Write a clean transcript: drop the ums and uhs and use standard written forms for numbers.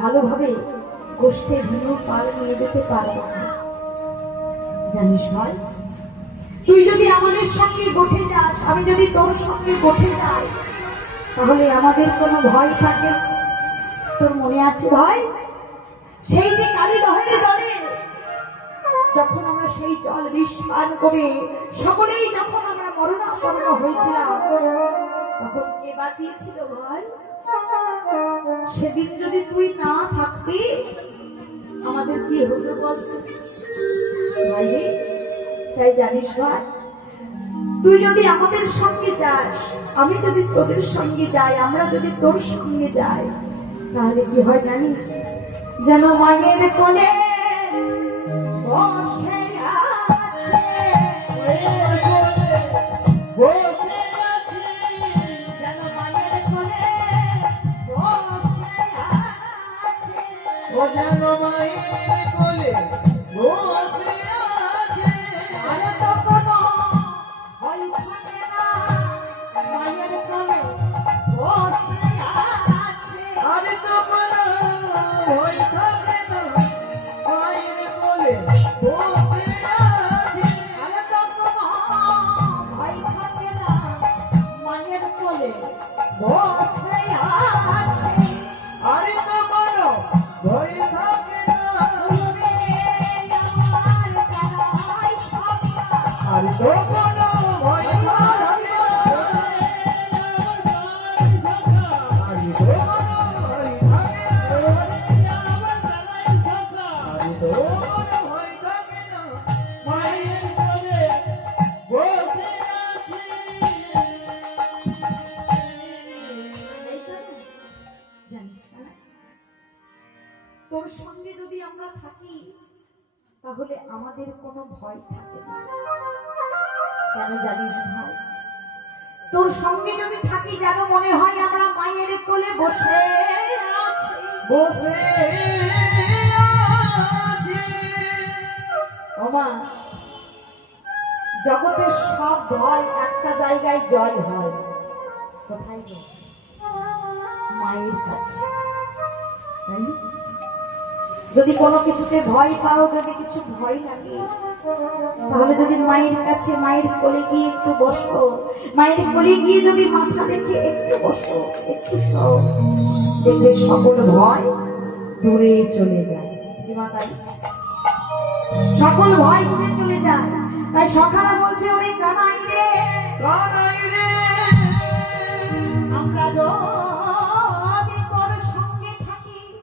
ভালোভাবে গোষ্ঠে ধনু পাল নিয়ে যেতে পারবো না। জানিস ভাই, তুই যদি আমাদের সঙ্গে গোঠে যাস, আমি যদি তোর সঙ্গে গোঠে যাই, তাহলে আমাদের কোনো ভয় থাকে? তোর মনে আছে ভাই, সেই যে কালী দহের জলে যখন আমরা সেই জল বিষ পান করে সকলেই যখন আমরা মরণাপন্ন হয়েছিলাম, তখন কে বাঁচিয়েছিল ভাই? সেদিন যদি তুই না থাকতি, আমাদের কি হতো বল ভাই? তাই জানিস ভাই, তুই যদি আমাদের সঙ্গে যাস, আমি যদি তোদের সঙ্গে যাই, আমরা যদি তোর সঙ্গে যাই, তাহলে কি হয় জানিস? যেন মায়ের কোলে বসে আছে, যেন মায়ের কোলে বসে আছে, যেন মায়ের কোলে বসে আছে। আর তো কোনো ভয় থাকে না, মায়ের কোলে বসে আছে। আর তো কোনো ভয় থাকে না, মায়ের কোলে বসে আছে। আর তো কোনো ভয় থাকে না, মায়ের কোলে বসে আছে। আর তো কোনো ভয় থাকে না, আমার কানাই সখা, আর তো কোনো ভয় থাকে না, আর তো কোনো ভয় থাকে না, আর তো কোনো ভয় থাকে না, মায়ের কোলে বসে আছি। জানিস না, তোর সঙ্গে যদি আমরা থাকি, তাহলে আমাদের কোনো ভয় থাকে না। কেন জানিস ভাই? তোর সঙ্গে যদি থাকি, যেন মনে হয় আমরা মায়ের কোলে বসে আছি। বসে আছি। ওমা, জগতের সব ভয় একটা জায়গায় জয় হয়। কোথায় গো? মায়ের কাছে। তাই না? যদি কোনো কিছুতে ভয় পাও, যদি কিছু ভয় লাগে, তাহলে যদি মায়ের কাছে, মায়ের কোলে গিয়ে একটু বসো, মায়ের কোলে গিয়ে যদি মাথা রেখে একটু বসো, একটু শোও, দেখবে সকল ভয় দূরে চলে যায়। কি মা তাই? সকল ভয় দূরে চলে যায়। তাই সখারা বলছে, ওরে কানাই রে, কানাই রে, আমরা